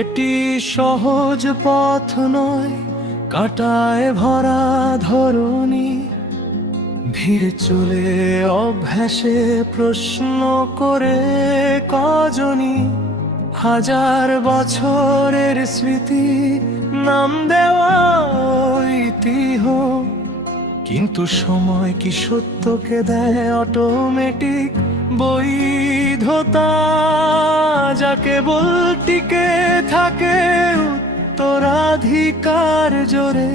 এটি সহজ পথ নয়, কাঁটায় ভরা ধরণী। ভিড় চলে অভ্যাসে প্রশ্ন করে কজনই, হাজার বছরের স্মৃতি নাম দেওয়া ঐতিহ্য। কিন্তু সময় কি সত্যকে দেয় অটোমেটিক বৈধতা? যা কেবল টিকে থাকে উত্তরাধিকার জোরে,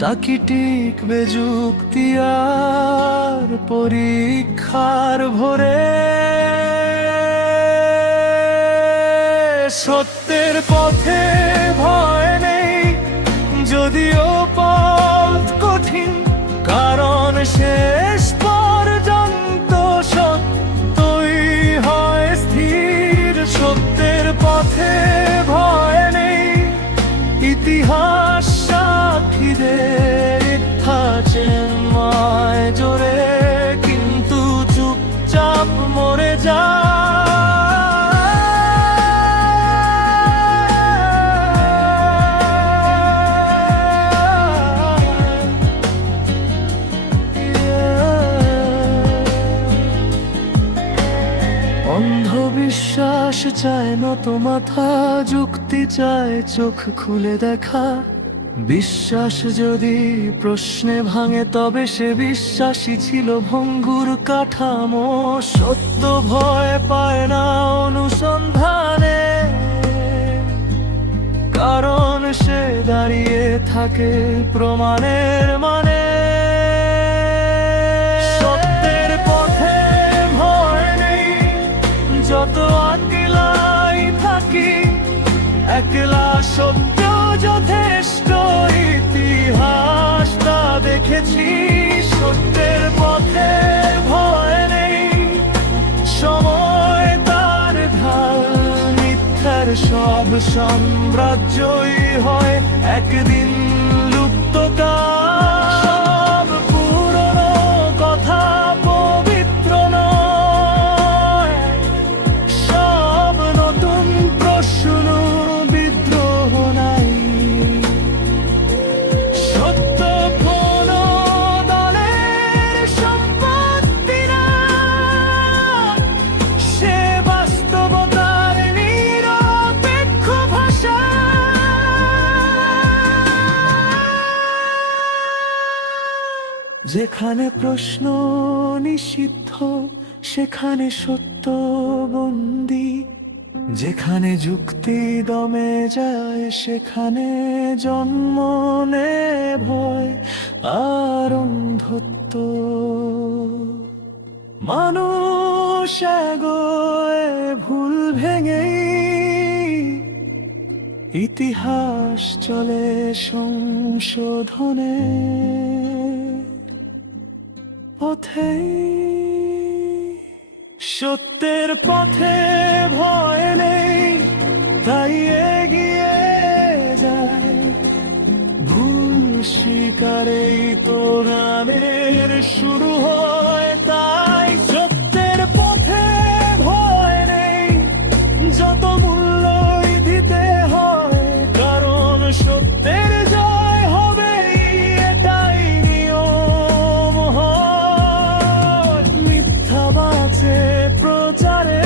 তা কি টিকবে যুক্তি আর পরীক্ষার ভরে? সত্যের পথে ভয় নেই, যদিও পথ কঠিন, কারণ শেষ পর্যন্ত সত্যই হয় স্থির। সত্যের পথে ভয় নেই, ইতিহাস সাক্ষীদের ইচ্ছা চেন্ময় জোরে, কিন্তু চুপচাপ মরে যায়। অন্ধবিশ্বাস চায় নত মাথা, যুক্তি চায় চোখ খুলে দেখা। বিশ্বাস যদি প্রশ্নে ভাঙে, তবে সে বিশ্বাসই ছিল ভঙ্গুর কাঠামো। সত্য ভয় পায় না অনুসন্ধানে, কারণ সে দাঁড়িয়ে থাকে প্রমাণের মানে। সত্যের পথে ভয় নেই, যত একলাই থাকি, একলা সত্য যথেষ্ট। ইতিহাসটা দেখেছি, সত্যের পথে ভয় নেই, সময় তার ঢাল। মিথ্যার সব সাম্রাজ্যই হয় একদিন লুপ্ততা। সব পুরনো কথা পবিত্র নয়, সব নতুন প্রশ্ন বিদ্রোহ নাই। সত্য কোনো দলের সম্পত্তি না, সে বাস্তবতার নিরপেক্ষ ভাষা। যেখানে প্রশ্ন নিষিদ্ধ, সেখানে সত্য বন্দী। যেখানে যুক্তি দমে যায়, সেখানে জন্ম নেয় ভয় আর অন্ধত্ব। মানুষ এগোয় ভুল ভেঙেই, ইতিহাস চলে সংশোধনে পথে। সত্যের পথে ভয় নেই, তাই এগিয়ে যায়। ভুল স্বীকারেই তো গানের শুরু হয়। তাই সত্যের পথে ভয় নেই, যত মূল্যই দিতে হয়, কারণ সত্যের জয় হবে, এটাই নিয়ম হয়। মিথ্যা বাঁচে প্রচারে,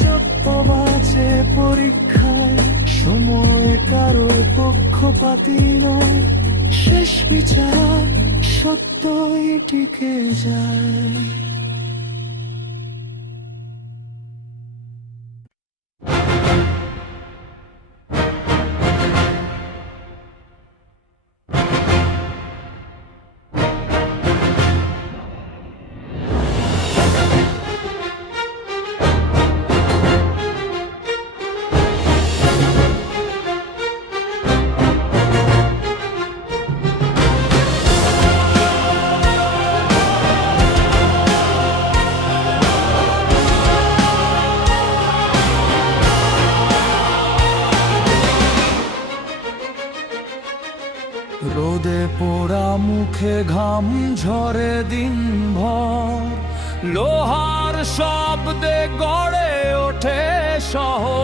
সত্য বাঁচে পরীক্ষায়। সময় কারো পক্ষপাতী নয়, শেষ বিচার সত্যই টিকে যায়। রোদে পোড়া মুখে ঘাম ঝরে দিনভর, লোহার শব্দে গড়ে ওঠে শহর।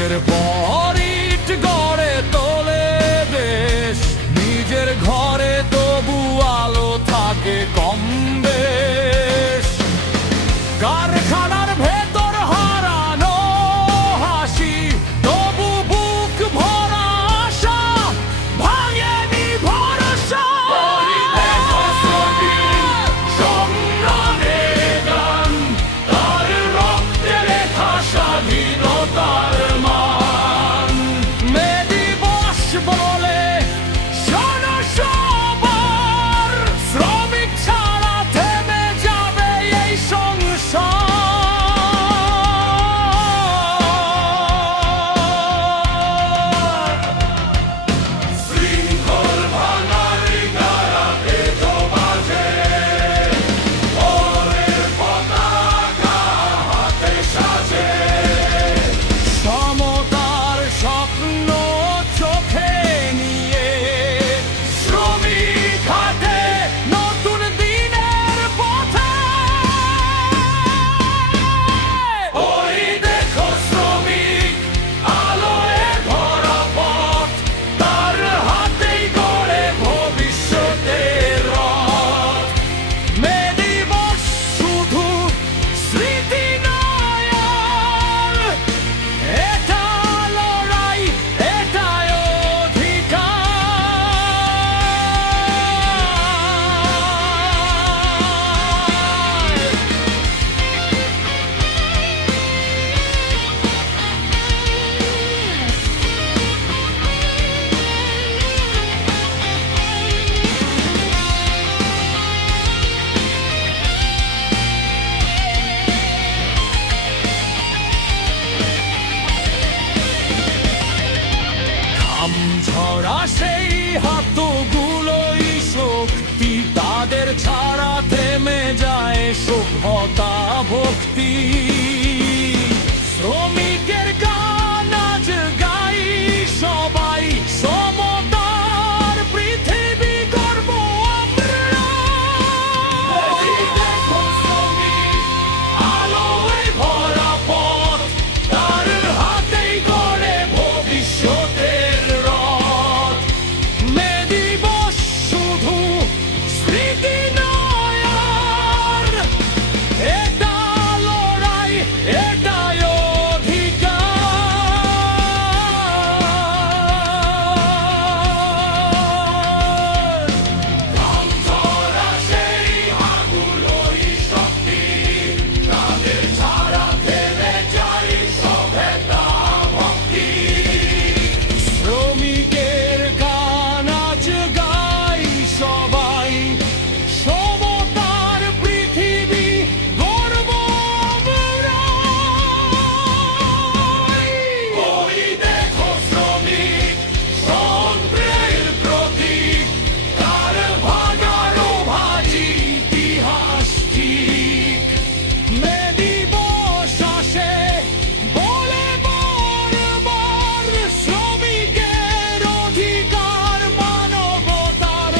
ইটের পর ইট গড়ে তোলে দেশ, নিজের ঘরে তবু আলো থাকে কম বেশ। কারখানার ভেতর হারানো হাসি, তবু বুক ভরা আশা, ভাঙেনি ভরসা। সংগ্রামের গান, তার রক্তে লেখা স্বাধীনতার মান। মে দিবস বলে শোনো সবার, শ্রমিক ছাড়া থেমে যাবে এই সংসার। শৃঙ্খল ভাঙার গারাতে তো বাজে, ওরের পতাকা হাতে সাজে। সমতার স্বপ্ন চোখে নিয়ে শ্রমিক হাতে নতুন দিনের পথে। ওই দেখো শ্রমিক, আলোয় ভরা পথ, তার হাতেই গড়ে ভবিষ্যতের রথ। মে দিবস শুধু স্মৃতি নয় আর, এটা লড়াই, এটাই অধিকার। ঘাম ঝরা সেই হাতগুলোই শক্তি, তাদের ছাড়া থেমে যায় সভ্যতা ভক্তি। শ্রমিকের গান আজ গাই সবাই, সমতার পৃথিবী গর্ব আমরা। দেখো শ্রমিক, আলোয় ভরা পথ, তার হাতেই গড়ে ভবিষ্যতের রথ। মে দিবস শুধু স্মৃতি নয় আর, এটা লড়াই, এটাই অধিকার। ঘাম ঝরা সেই হাতগুলোই শক্তি, তাদের ছাড়া থেমে যায় সভ্যতা ভক্তি। শ্রমিকের গান আজ গাই সবাই, সমতার পৃথিবী গর্ব আমরা। ওই দেখো শ্রমিক, সন্ত্রের প্রতীক, তার ভাগারও ভাজি ইতিহাস ঠিক। মে দিবস আসে বলে বারবার, শ্রমিকের অধিকার, মানবতার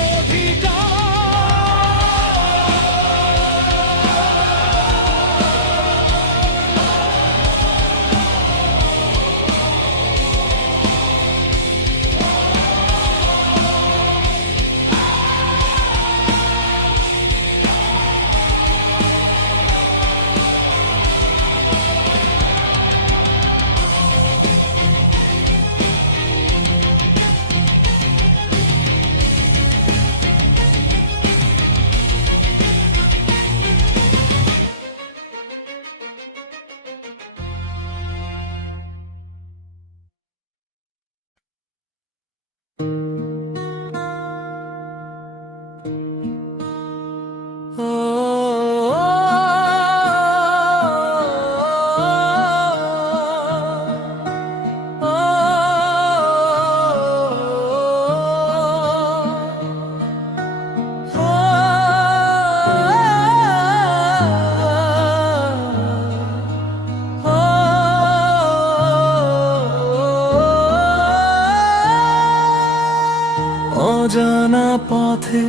অজানা পথে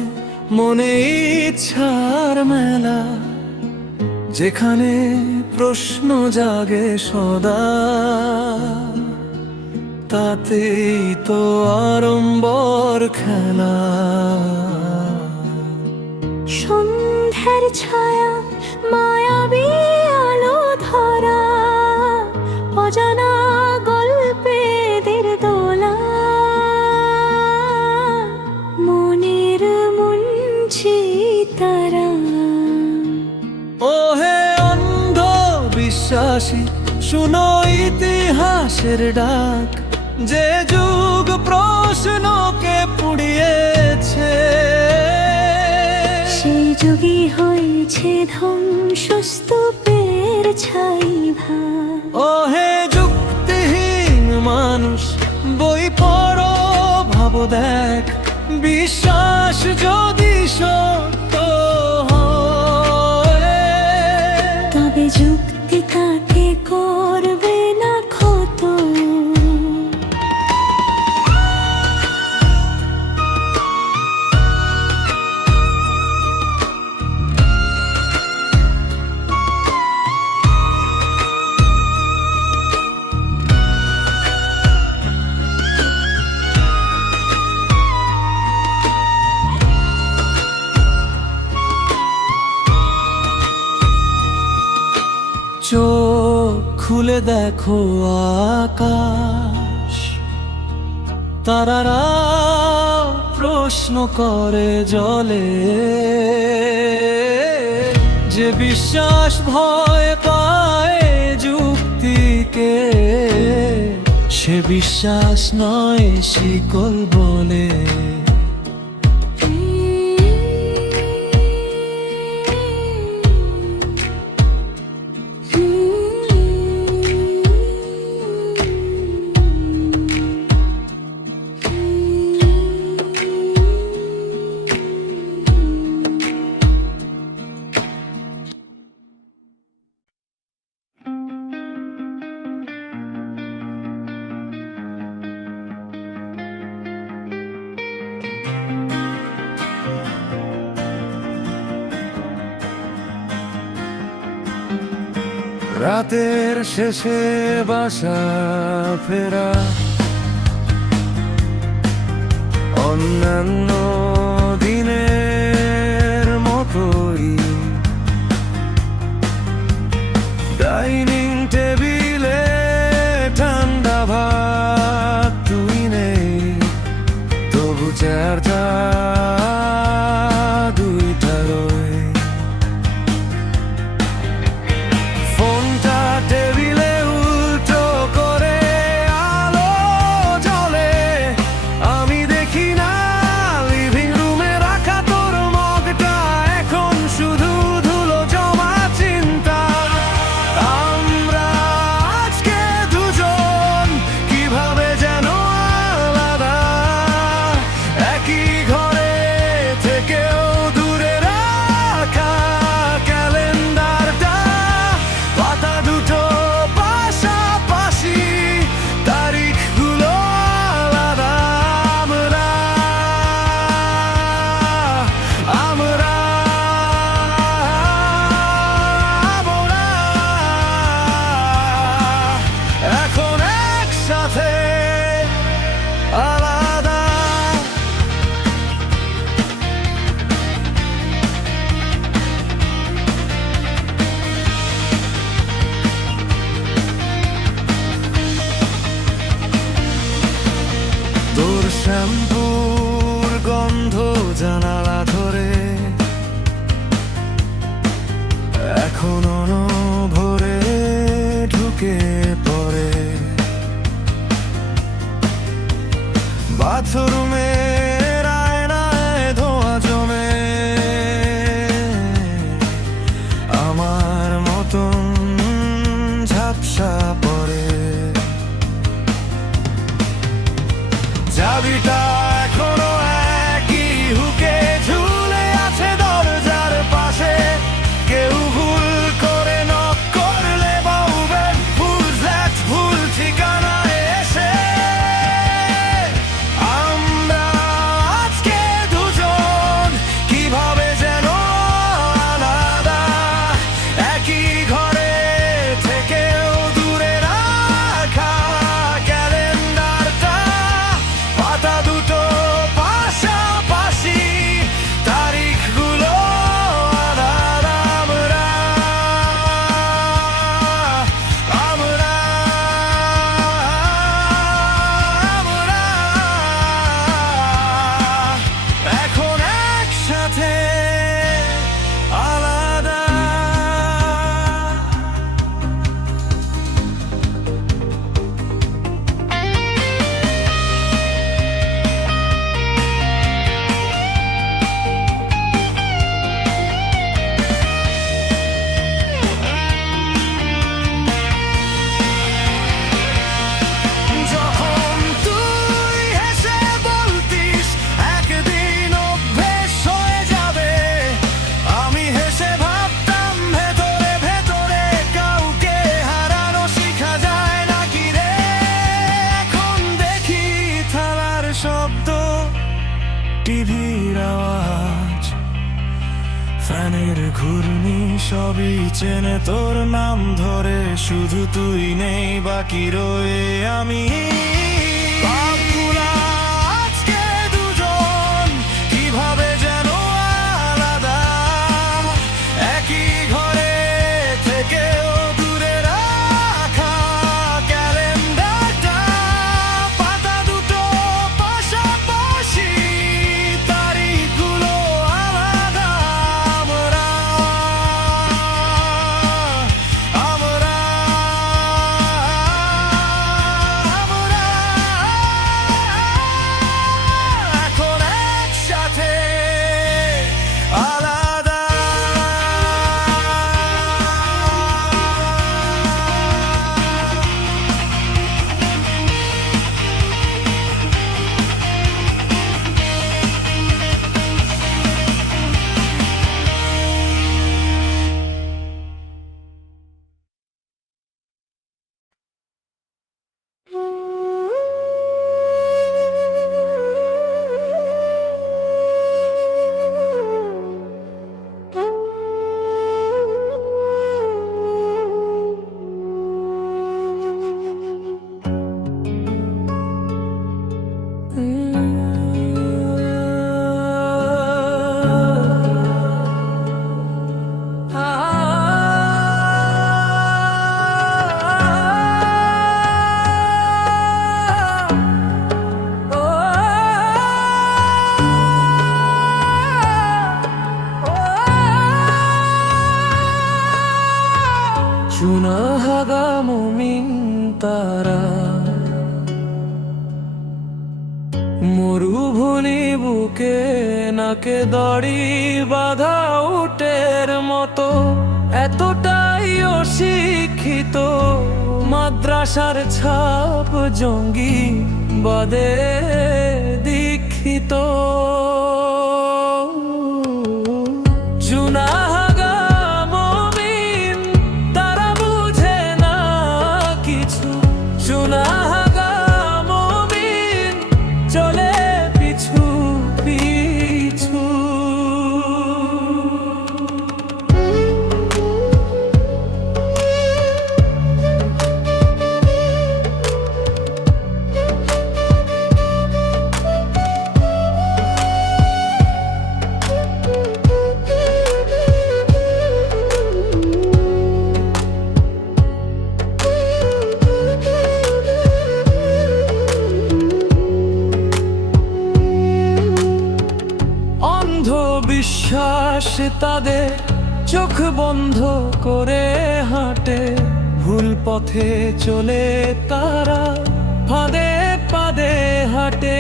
মনে ইচ্ছার মেলা, যেখানে প্রশ্ন জাগে সদা। তাতেই তো আড়ম্বর খেলা। সন্ধ্যার ছায়া মায়াবী আলো ধরা, অজানা গল্পেদের দোলা, মনের মঞ্চে তারা। ও হে অন্ধ বিশ্বাসী, শুনো ইতিহাসের ডাক, যে যুগ প্রশ্নকে পুড়িয়েছে, সেই যুগই হয়েছে ধ্বংসস্তূপের ছাই ভাগ। ও হে যুক্তিহীন মানুষ, বই পড়ো ভাবো দেখ, বিশ্বাস যদি সত্য হয়, তবে যুক্তি তাকে করবে না ক্ষত। চোখ খুলে দেখো আকাশ, তারারা প্রশ্ন করে জলে, যে বিশ্বাস ভয় পায় যুক্তিকে, সে বিশ্বাস নয় শিকল বলে। রাতের শেষে বাসা ফেরা, অন্যান্য দিনের মতোই ডাইনিং টেবিলে ঠান্ডা ভাত তুই নেই, তবু চেয়ারটা দুইটা রই। ফোনটা টেবিলে উল্টো করে আলো জ্বলে, আমি দেখি না লিভিং রুমে রাখা তোর মগটা, এখন শুধু ধুলো জমা চিন্তা। আমরা আজকে দুজন কিভাবে যেন আলাদা, একই ঘরে থেকেও দূরে রাখা ক্যালেন্ডারটা, পাতা দুটো পাশাপাশি, তারিখগুলো আলাদা। আমরা এখন একসাথে আলাদা। তোর শ্যাম্পুর গন্ধ জানালা ধরে এখন ভরে ঢুকে পড়ে, বাথরুমের আয়নায় ধোঁয়া জমে, আমার মতন ঝাপসা পড়ে। চাবিটা এখনো একই হুকে ঝুলে আছে দরজার পাশে, কেউ ভুল করে নক করলে বাউবে ভুল ফ্ল্যাট ভুল ঠিকানায় এসে। আমরা আজকে দুজন কিভাবে যেন আলাদা, একই ঘরে থেকেও দূরে রাখা ক্যালেন্ডার সবই চেনে তোর নাম ধরে, শুধু তুই নেই বাকি রয়ে আমি। পাপগুলা আজকে দুজন, কিভাবে যেন আলাদা, একই ঘরে থেকেও দূরে রাখা ক্যালেন্ডারটা, পাতা দুটো পাশাপাশি, তারিখগুলো আলাদা। আমরা আমরা আমরা এখন একসাথে আলাদা। চুনাহাগা মুমিন তারা, মরুভূমি বুকে নাকে দড়ি বাঁধা উটের মতো, এতটাই অশিক্ষিত, মাদ্রাসার ছাপ জঙ্গি বাদে দীক্ষিত। চুনাহাগা মুমিন তারা বুঝে না কিছু, চুনাহাগা মুমিন চলে পিছু পিছু। অন্ধবিশ্বাস তাদের চোখ বন্ধ করে হাঁটে, ভুল পথে চলে তারা ফাঁদে ফাঁদে হাঁটে।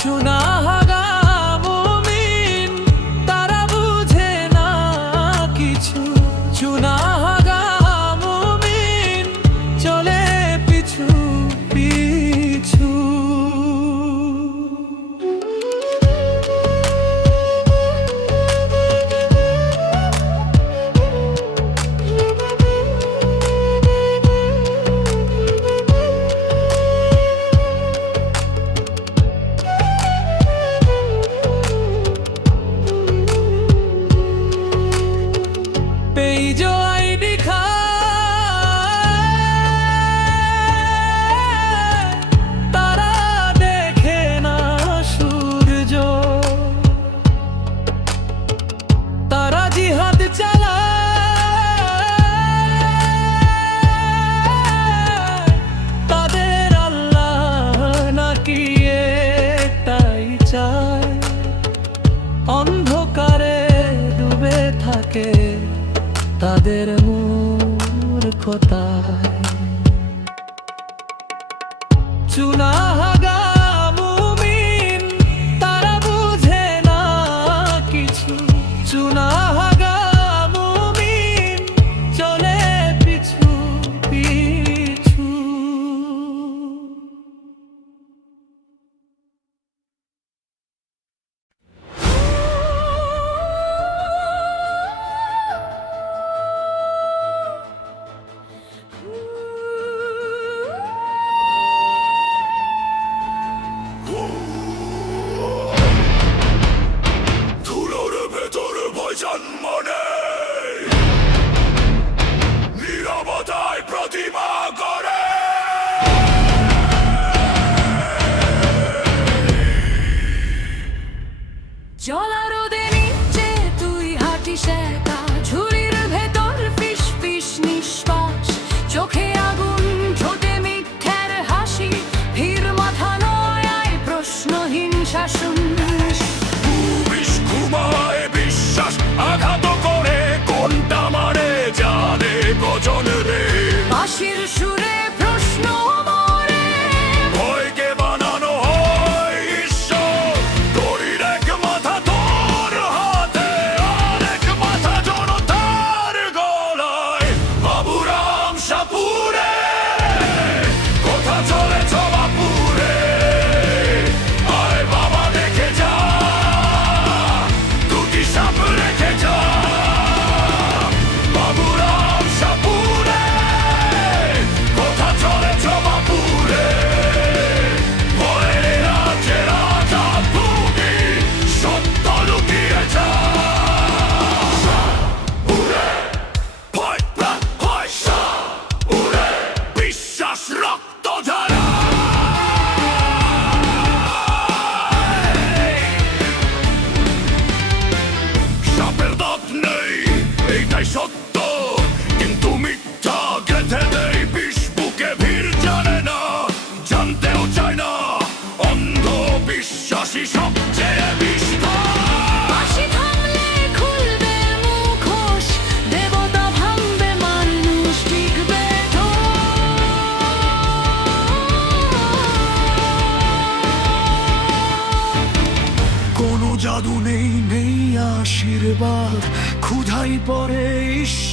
চুনাহাগা মুমিন তারা বুঝে না কিছু, চুনাহাগা মুমিন চলে পিছু পিছু। পেইজো আইডি খায়, তারা দেখে না সূর্য, তারা জিহাদ চালায়, তাদের আল্লাহ নাকি একটাই চায়, অন্ধকারে ডুবে থাকে তাদের মূর্খতায়। চুনাহাগা মুমিন তারা বুঝে না কিছু, চুনাহাগা মুমিন চলে পিছু পিছু।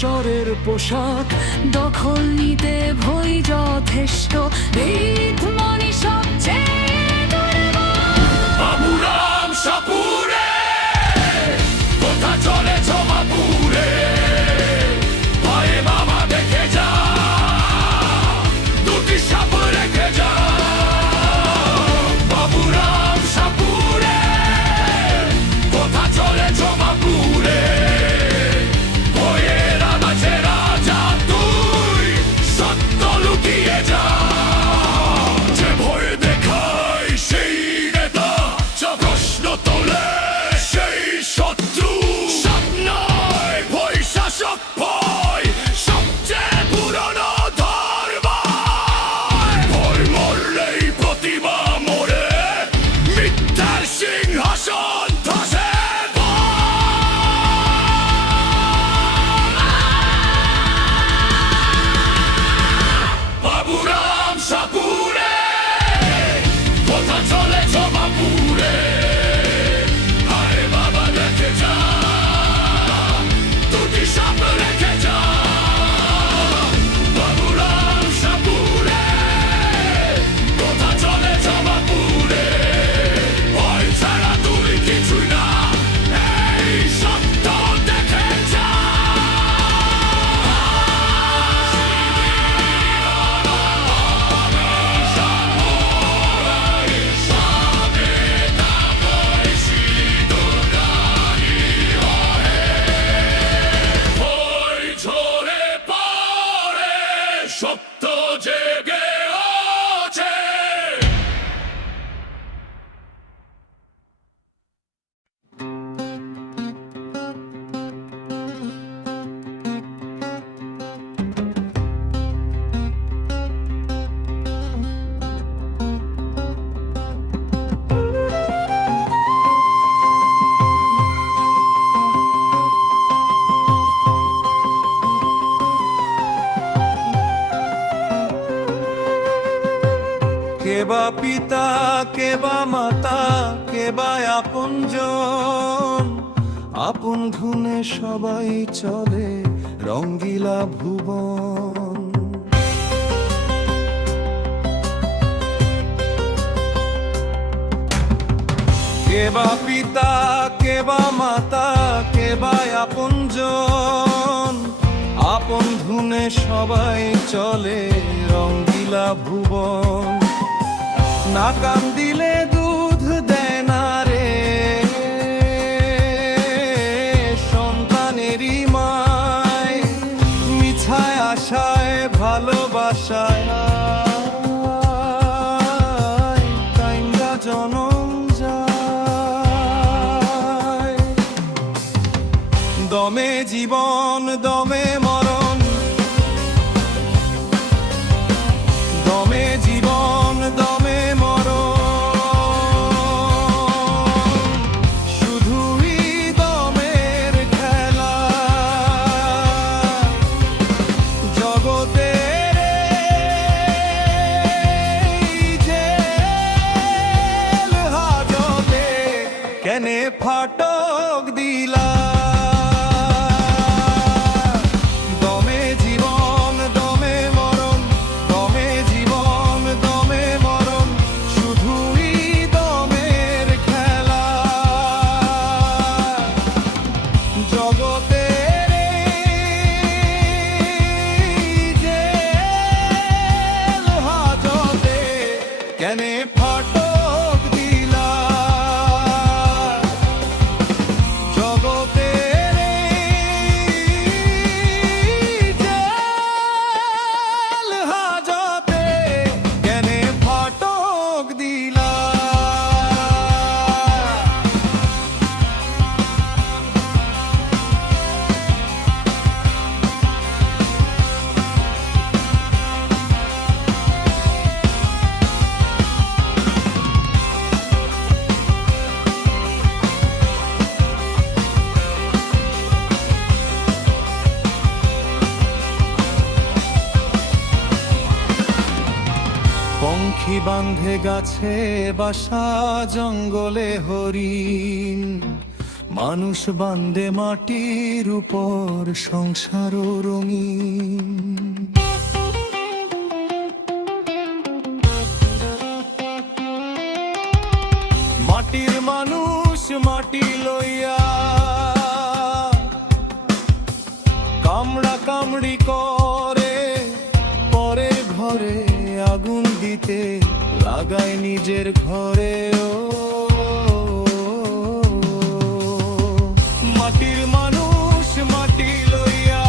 ঈশ্বরের পোশাক, দখল নিতে ভই যথেষ্ট, ভিত মনি সবচেয়ে দুর্বল। বাবুরাম সাপুরে কোথা চলেছ বাপুরে, ভয়ে বাবা দেখে যা, দুটি সাপ রেখে যা। বাবুরাম সাপুরে কোথা চলেছ বাপুরে, ভয়ের আনাচে রাজা তুই, সত্য লুকিয়ে যা। যে ভয় দেখায় সেই নেতা, যা প্রশ্ন তোলে সেই শত্রু। সব নয় ভয় শাসক ভয়, সবচেয়ে পুরনো ধর্ম। ভয় মরলেই প্রতিমা মরে, মিথ্যার সিংহাসন ধসে। বাবুরাম সাপুরে কোথা চলেছ বাপুরে, আরে বাবা দেখে যা, দুটি সাপ রেখে যা। বাবুরাম সাপুরে কোথা চলেছ বাপুরে, ভয় ছাড়া তুই কিছুই না, এই সত্য দেখে যা। ভয় ঝরে পড়ে, সত্য জেগে আছে। কে বা পিতা, কে বা মাতা, কে বা আপনজন, আপন ধুনে সবাই চলে রঙ্গিলা ভুবন। কে বা পিতা, কে বা মাতা, কে বা আপনজন, আপন ধুনে সবাই চলে রঙ্গিলা ভুবন। না কান্দিলে দুধ দেয় না রে সন্তানেরই মায়, মিছায় আশায় ভালোবাসায় কাইন্দা জনম যায়। দমে জীবন দমে মরণ, দমে জীবন দমে মরণ, শুধুই দমের খেলা। জগতের এই জেল হাজতে কেনে ফাটক দিলা। দমে জীবন দমে মরণ, দমে জীবন দমে মরণ, শুধুই দমের খেলা। জগতের এই জেল হাজতে কেনে ফাটক দিলা। জগতের এই জেল হাজতে কেনে ফাটক দিলা। পঙ্খী বাঁধে গাছে বাসা, জঙ্গলে হরিণ, মানুষ বান্দে মাটির উপর সংসার রঙিন। মাটির মানুষ মাটি লইয়া কামড়া কামড়ি করে, পরে ঘরে আগুন দিতে লাগায় নিজের ঘরে। মাটির মানুষ মাটি লইয়া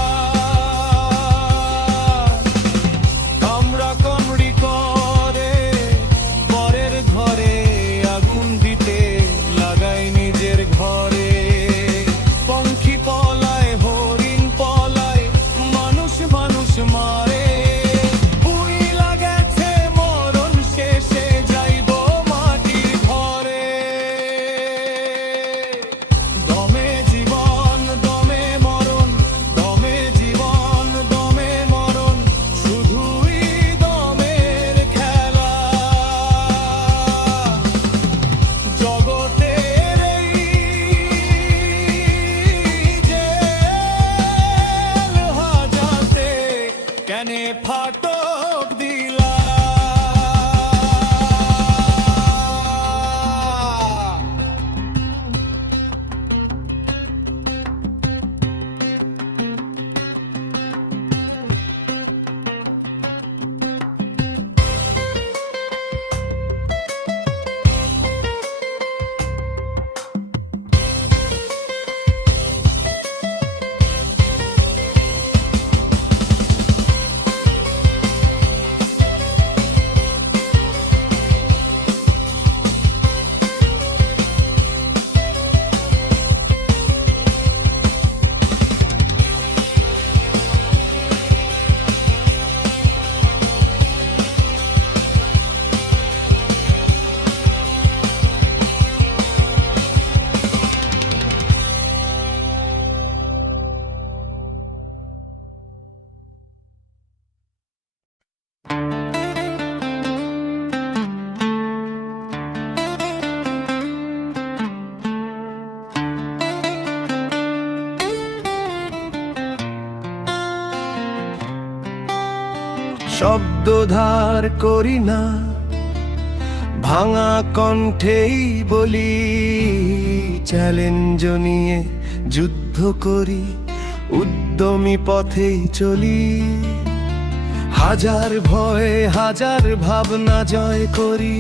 কামড়া কামড়ি করে, পরের ঘরে আগুন দিতে লাগায় নিজের ঘরে। পঙ্খী পলায় হরিণ পলায়, মানুষ মানুষ মারে। বুই লাগেছে মরণ শেষে যাইব মাটির ঘরে। দমে জীবন দমে মরণ, দমে জীবন দমে মরণ, শুধুই দমের খেলা। জগতের এই জেল হাজাতে কেনে ফাটক দিলা। শব্দ ধার করি না, ভাঙা কণ্ঠেই বলি। চ্যালেঞ্জ নিয়ে যুদ্ধ করি, উদ্যমী পথেই চলি। হাজার ভয়ে হাজার ভাবনা জয় করি,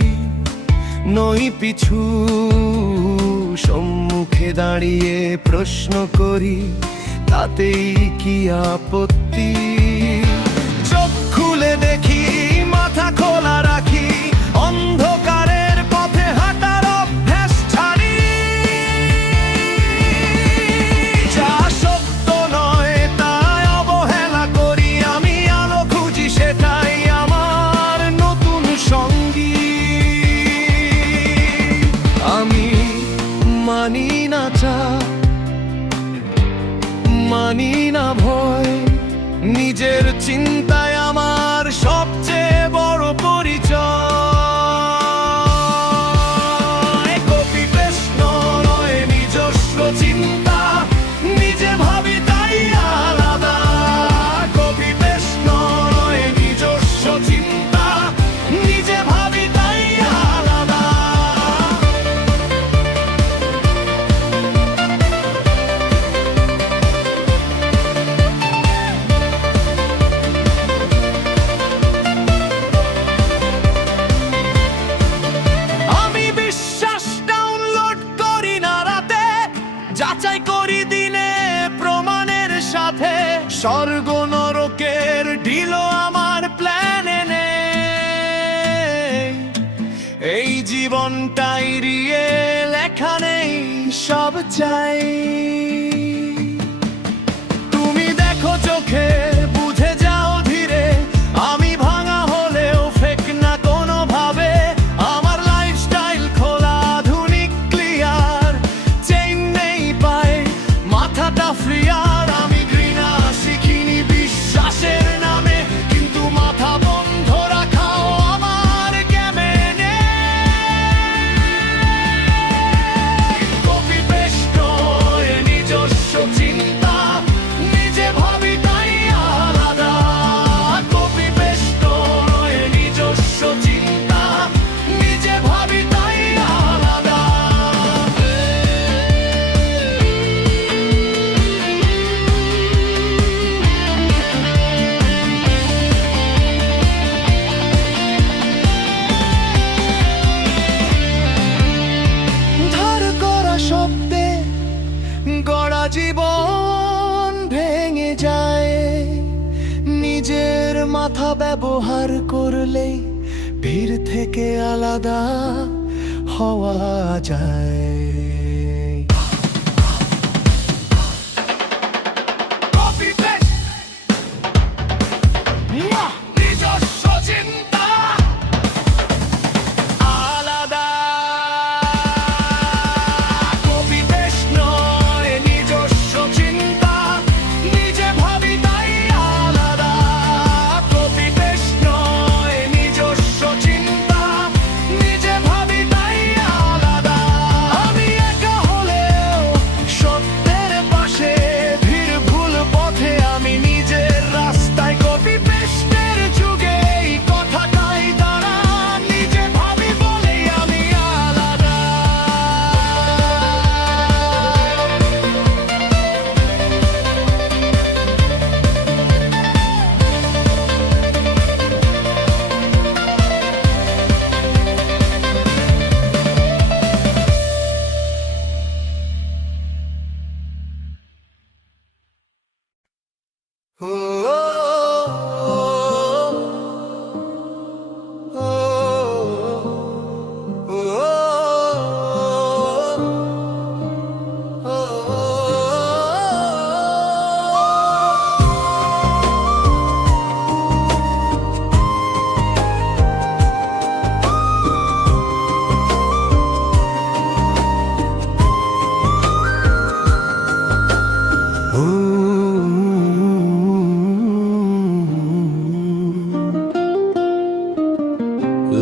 নই পিছু সম্মুখে দাঁড়িয়ে প্রশ্ন করি, তাতেই কি আপত্তি। চোখ খুলে দেখি, মাথা খোলা রাখি, অন্ধকারের পথে হাঁটার অভ্যাস ছাড়ি। যা সত্য নয় তাই অবহেলা করি, আমি আলো খুঁজি সেটাই আমার নতুন সঙ্গী। আমি মানি না চাপ, মানি না ভয়, নিজের চিন্তায় আমার সবচেয়ে বড় পরিচয়। কপি পেস্ট নয় নিজস্ব চিন্তা, নিজে ভাবি তাই আলাদা। কপি পেস্ট নয় নিজস্ব চিন্তা, নিজে ভাবি তাই আলাদা। যাচাই করি দিনে প্রমাণের সাথে, স্বর্গ নরকের ঢিলো আমার প্ল্যানে নেই। এই জীবনটাই রিয়েল, এখানেই সব চাই। তুমি দেখো চোখে, বুঝে যাও ধীরে, আমি ভাঙা হলেও ফেক না কোনো ভাবে। আমার লাইফস্টাইল খোলা, আধুনিক ক্লিয়ার, চেইন নেই পায়, মাথাটা ফ্রি। আর আমি ঘৃণা শিখিনি বিশ্বাসের নামে, কিন্তু মাথা বন্ধ রাখাও আমার কেমনে। কপি পেস্ট ব্যবহার করলেই ভিড় থেকে আলাদা হওয়া যায়। কপি পেস্ট নিজস্ব চিন্তা আলাদা কপি পেস্ট নয়, নিজস্ব চিন্তা নিজে ভাবি তাই আলাদা। কপি পেস্ট নয়, নিজস্ব চিন্তা নিজে ভাবি তাই আলাদা। আমি একা হলেও সত্যের পাশে, ভিড় ভুল পথে আমি নিজের রাস্তায়। কপি পেস্টের যুগে এই কথাটাই দাঁড়া, নিজে ভাবি বলেই আমি আলাদা।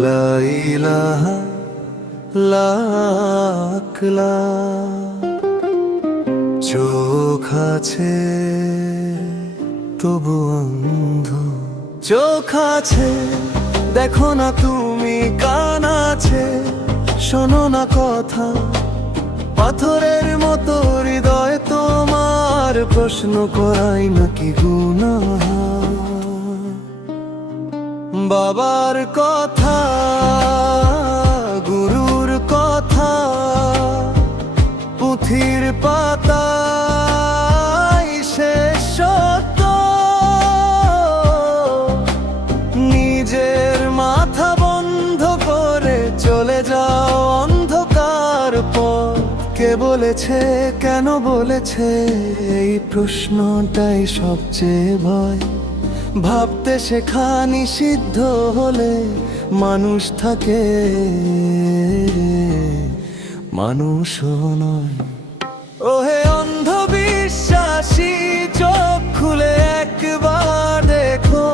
লা ইলাহা লাকলা চোখ আছে তবু অন্ধ, চোখ আছে দেখো না তুমি, কান আছে শোনো না কথা। পাথরের মতো হৃদয় তোমার, প্রশ্ন করাই নাকি গুনাহ। বাবার কথা, গুরুর কথা, পুঁথির পাতায় শেষ সত্য। নিজের মাথা বন্ধ করে চলে যাও অন্ধকার পথ। কে বলেছে, কেন বলেছে, এই প্রশ্নটাই সবচেয়ে ভয়। ভাবতে শেখা নিষিদ্ধ হলে মানুষ থাকে, মানুষও নয়। ওহে অন্ধবিশ্বাসী, চোখ খুলে একবার দেখো,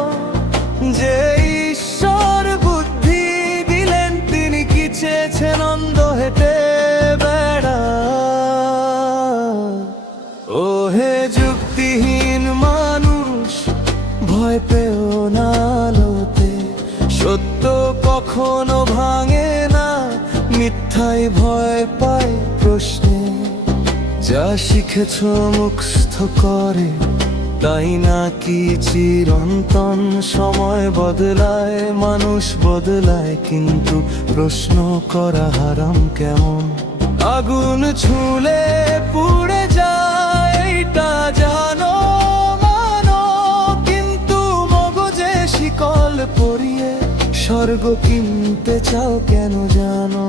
যে ঈশ্বর বুদ্ধি দিলেন তিনি কি চেয়েছেন অন্ধ হেঁটে বেড়া। ওহে যুক্তিহীন মানুষ, ভয় পেও না আলোতে, সত্য কখনো ভাঙে না, মিথ্যাই ভয় পায় প্রশ্নে। যা শিখেছ মুখস্থ করে তাই নাকি চিরন্তন, সময় বদলায় মানুষ বদলায়, কিন্তু প্রশ্ন করা হারাম কেমন। আগুন ছুঁলে পুড়ে যায় এইটা জানো, শিকল পরিয়ে স্বর্গ কিনতে চাও কেন জানো।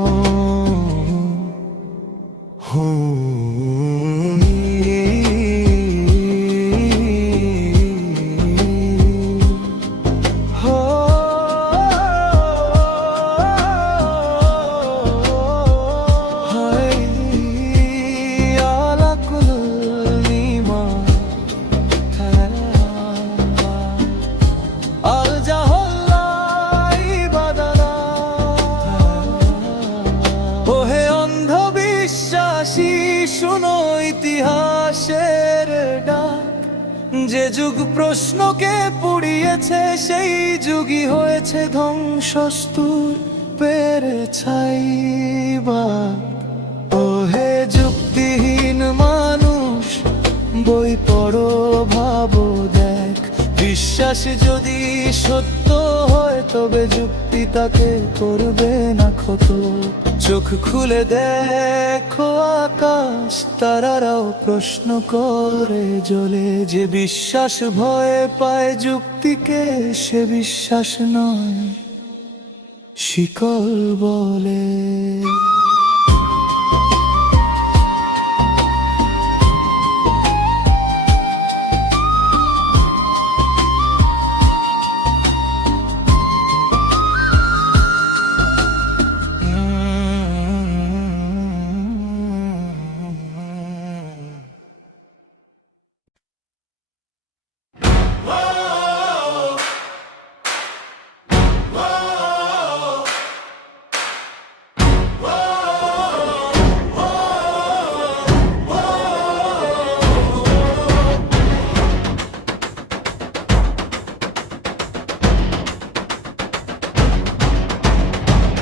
ওহে অন্ধবিশ্বাসী, শুনো ইতিহাসের ডাক। যে যুগ প্রশ্নকে পুড়িয়েছে, সেই যুগই হয়েছে ধ্বংসস্তূপের ছাইবা। ওহে যুক্তিহীন মানুষ, বই পড়ো ভাবো দেখ, বিশ্বাস যদি সত্য হয়ে তবে যুক্তি তাকে করবে না ক্ষত। চোখ খুলে দেখো আকাশ, তারারাও প্রশ্ন করে জ্বলে। যে বিশ্বাস ভয়ে পায় যুক্তিকে, সে বিশ্বাস নয়, শিকল বলে।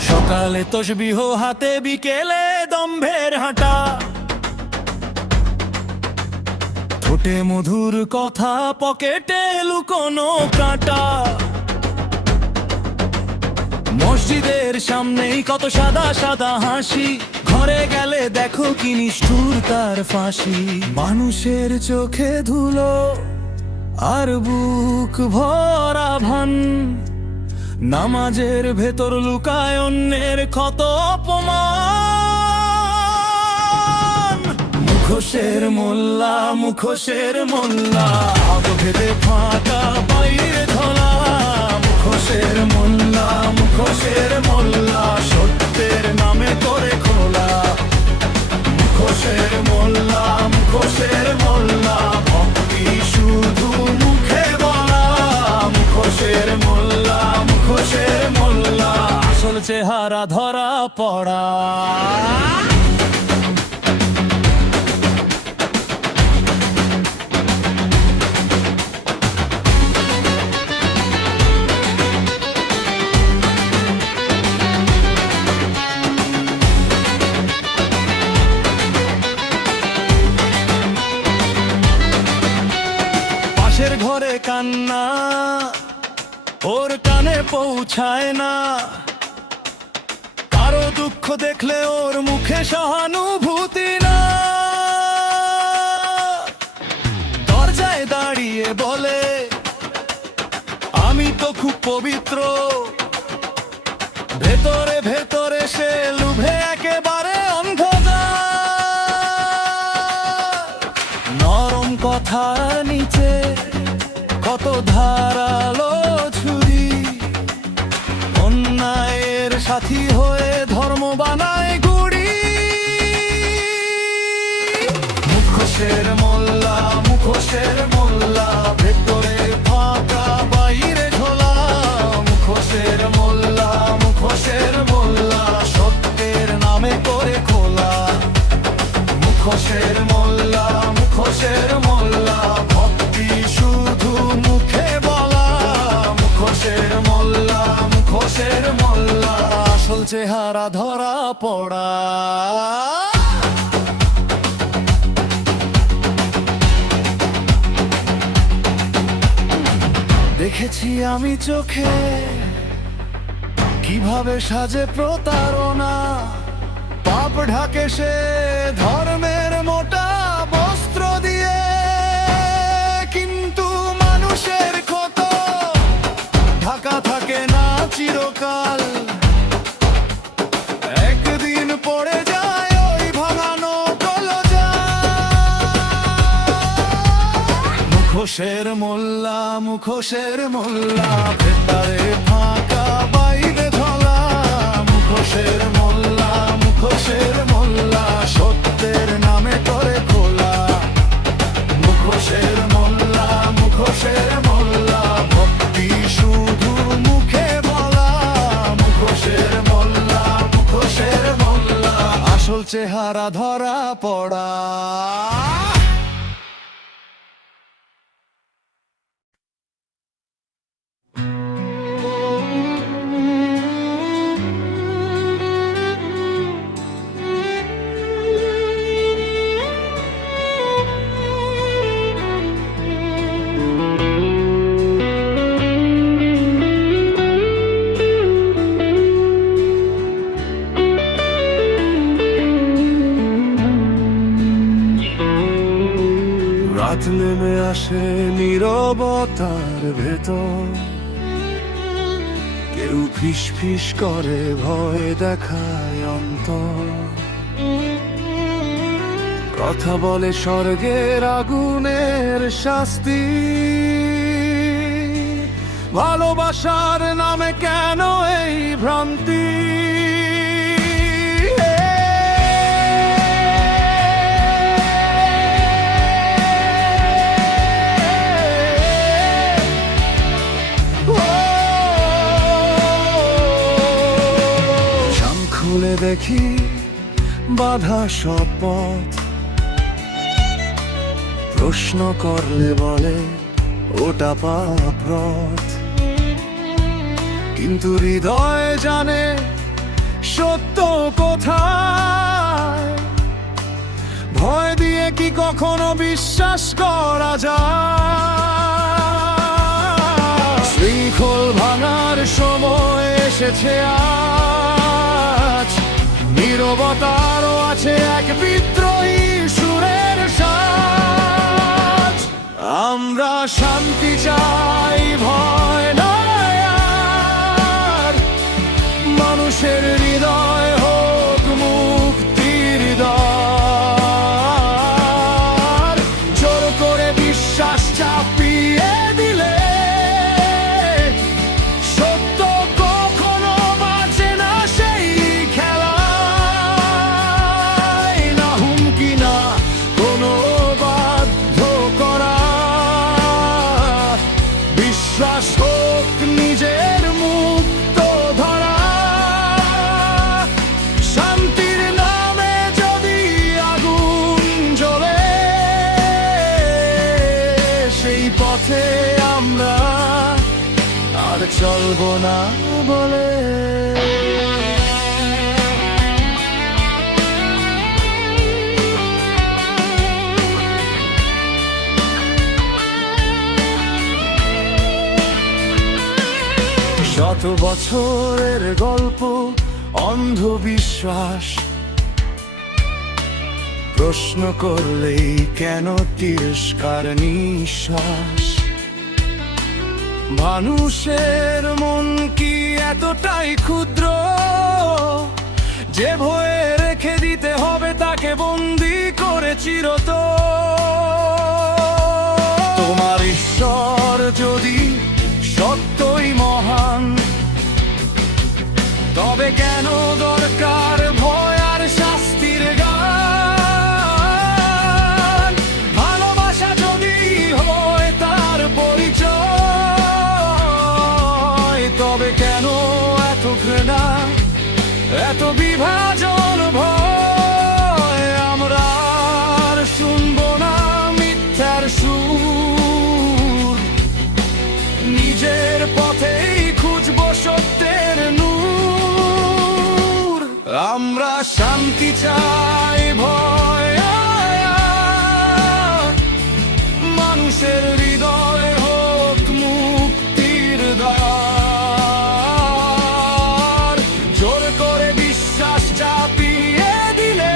সকালে তসবিহ হাতে, বিকেলে দম্ভের হাঁটা, ঠোঁটে মধুর কথা, পকেটে লুকোনো কাঁটা। মসজিদের সামনেই কত সাদা সাদা হাসি, ঘরে গেলে দেখো কি নিষ্ঠুর তার ফাঁসি। মানুষের চোখে ধুলো আর বুক ভরা ভান, নামাজের ভেতর লুকায় অন্যের ক্ষত অপমান। মুখোশের মোল্লা, মুখোশের মোল্লা, ভেদে ফাঁকা বাইরে ধলা। মুখোশের মোল্লা, মুখোশের মোল্লা, সত্যের নামে করে খোলা। মুখোশের মোল্লা, মুখোশের মোল্লা, ভক্তি শুধু মুখে বলা। মুখোশের মোল্লা, মুখোশের মোল্লা, আসল চেহারা ধরা পড়া। পাশের ঘরে কান্না ওর কানে পৌঁছায় না, কারো দুঃখ দেখলে ওর মুখে সহানুভূতি না। দরজায় দাঁড়িয়ে বলে আমি তো খুব পবিত্র, ভেতরে ভেতরে সে লুভে একেবারে অন্ধকার। নরম কথার নিচে কত ধারালো ছুরি, অন্যায়ের সাথী হয়ে ধর্ম বানায় গুড়ি। মুখোশের মোল্লা, মুখোশের মোল্লা, ভেতরে ফাঁকা বাইরে ঝোলা। মুখোশের মোল্লা, মুখোশের মোল্লা, সত্যের নামে করে খোলা। মুখোশের মোল্লা, মুখোশের মোল্লা, ভক্তি শুধু মুখে বলা। মুখোশের মোল্লা, মুখোশের মোল্লা, আসল চেহারা ধরা পড়া। দেখেছি আমি চোখে কিভাবে সাজে প্রতারণা, পাপ ঢাকে সে ধর্মের মোটা বস্ত্র দিয়ে। কিন্তু মানুষের ক্ষত ঢাকা থাকে না চিরকাল, একদিন পড়ে যায় ওই ভাঙানো কলজা। মুখোশের মোল্লা, মুখোশের মোল্লা, ভেতরে ফাঁকা বাইরে ধলা। মুখোশের মোল্লা, মুখোশের মোল্লা, সত্যের নামে করে খোলা। মুখোশের মোল্লা, মুখোশের মোল্লা, ভক্তি শুধু মুখে বলা। মুখোশের মোল্লা, মুখোশের মোল্লা, আসল চেহারা ধরা পড়া। আসে নীরবতার ভেতর, কেউ ফিস ফিস করে ভয় দেখায় অন্তর, কথা বলে স্বর্গের আগুনের শাস্তি। ভালোবাসার নামে কেন এই ভ্রান্তি? খুলে দেখি বাধা সব পথ, প্রশ্ন করলে বলে ওটা পাপ রথ, কিন্তু হৃদয় জানে সত্য কোথায়। ভয় দিয়ে কি কখনো বিশ্বাস করা যায়? শৃঙ্খল ভাঙার সময় এসেছে আজ, নীরবতারও আছে এক বিদ্রোহী সুরের সাজ। আমরা শান্তি চাই, ভয় নয় আর, মানুষের হৃদয় হোক মুক্তির দ্বার। জোর করে বিশ্বাস চাপিয়ে দিলে সত্য কখনো বাঁচে না সেই খেলায়। না হুমকি না কোনো বাধ্য করা, বিশ্বাস হোক নিজের মুক্ত ধরা। শান্তির নামে যদি আগুন জ্বলে, সেই পথে আমরা আর চলবো না বলে। শত বছরের গল্প, অন্ধবিশ্বাস, প্রশ্ন করলেই কেন তিরস্কার নিঃশ্বাস? মানুষের মন কি এতটাই ক্ষুদ্র যে ভয়ে রেখে দিতে হবে তাকে বন্দি করে চিরতর? তোমার ঈশ্বর যদি সত্যই মহান, তবে কেন দরকার ভয় আর শাস্তির গান? ভালোবাসা যদি হয় তার পরিচয়, তবে কেন এত ঘৃণা, এত বিভাজন ভয়? আমরা আর শুনবো না মিথ্যার সুর, নিজের পথেই খুঁজবো সত্যের নূর। আমরা শান্তি চাই, ভয় আর, মানুষের হৃদয় হোক মুক্তির দ্বার। জোর করে বিশ্বাস চাপিয়ে দিলে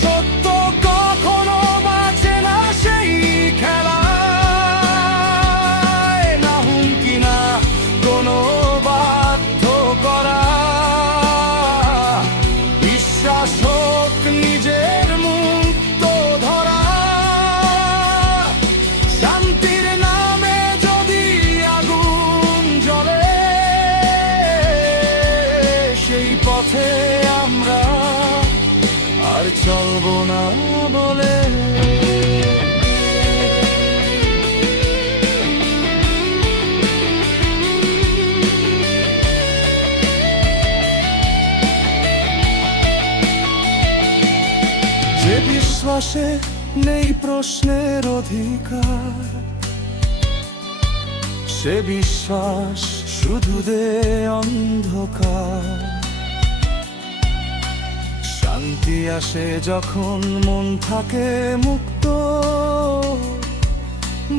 সত্য কখনো বাঁচে না সেই খেলায়। না হুমকি না কোনো বাধ্য করা, বিশ্বাস হোক নিজের মুক্ত ধরা। শান্তির নামে যদি আগুন জ্বলে, সেই পথে আমরা আর চলবো না বলে। যে বিশ্বাসে নেই প্রশ্নের অধিকার, সে বিশ্বাস শুধু দে অন্ধকার। শান্তি আসে যখন মন থাকে মুক্ত,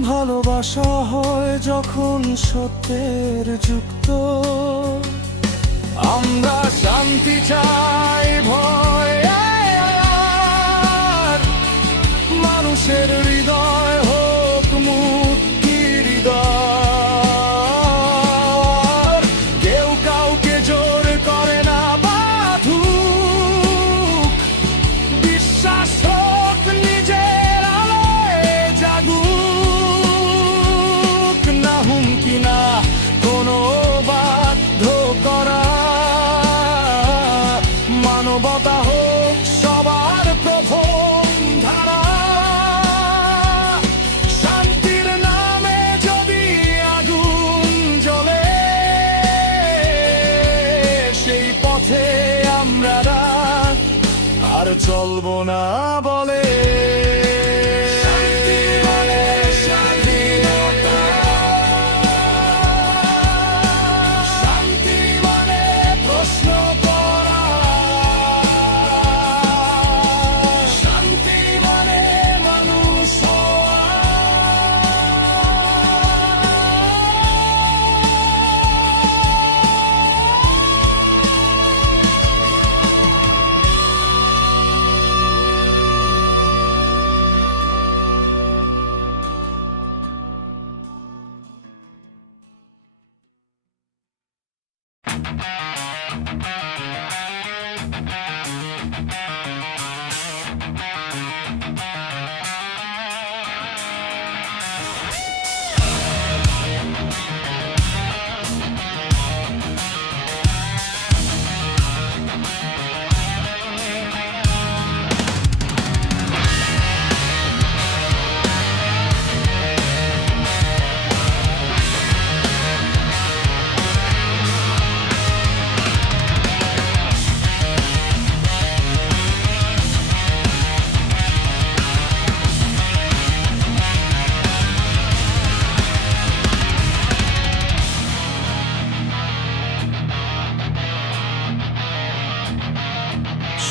ভালোবাসা হয় যখন সত্যের যুক্ত। আমরা শান্তি চাই, ভয় আর, মানুষের চলবো না বলে শান্তি মানে স্বাধীনতা, শান্তি মানে প্রশ্ন করা, শান্তি মানে মানুষ হওয়া।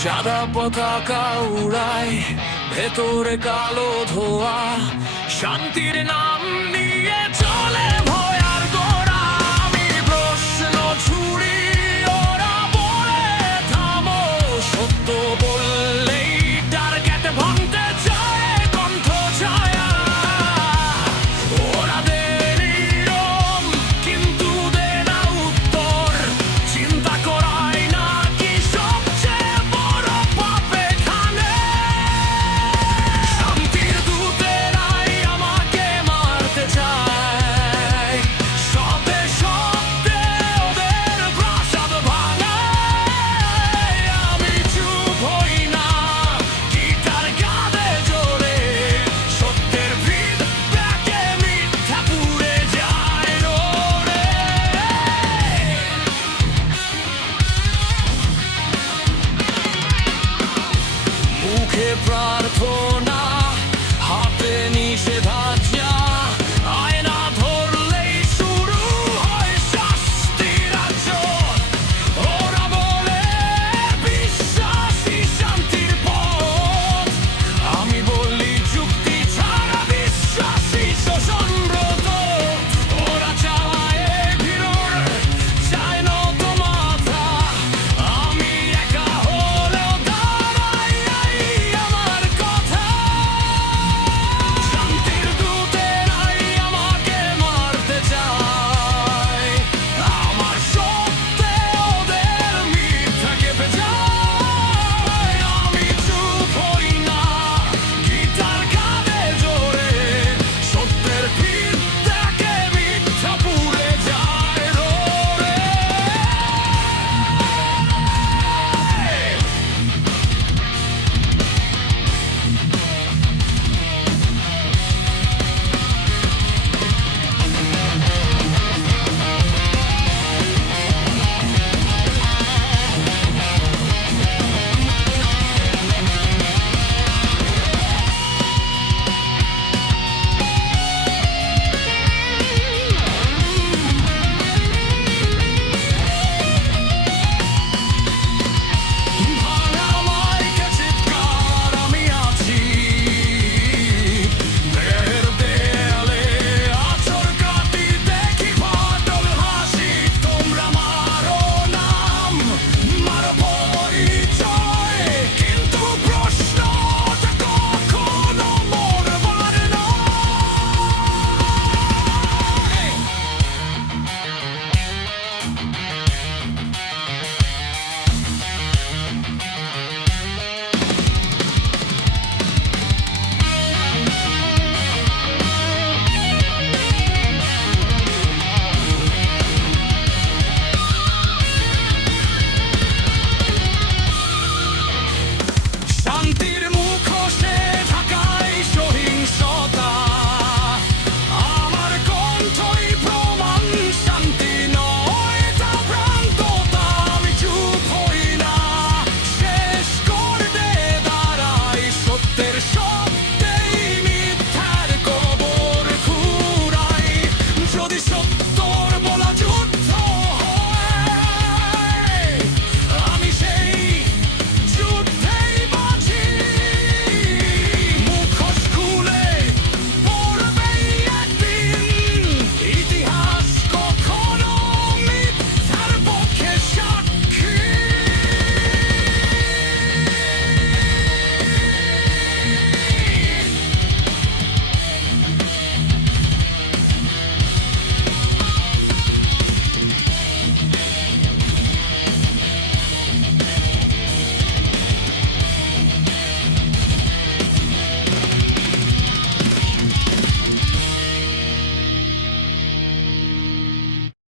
সাদা পতাকা উড়ায় ভেতরে কালো ধোয়া, শান্তির নাম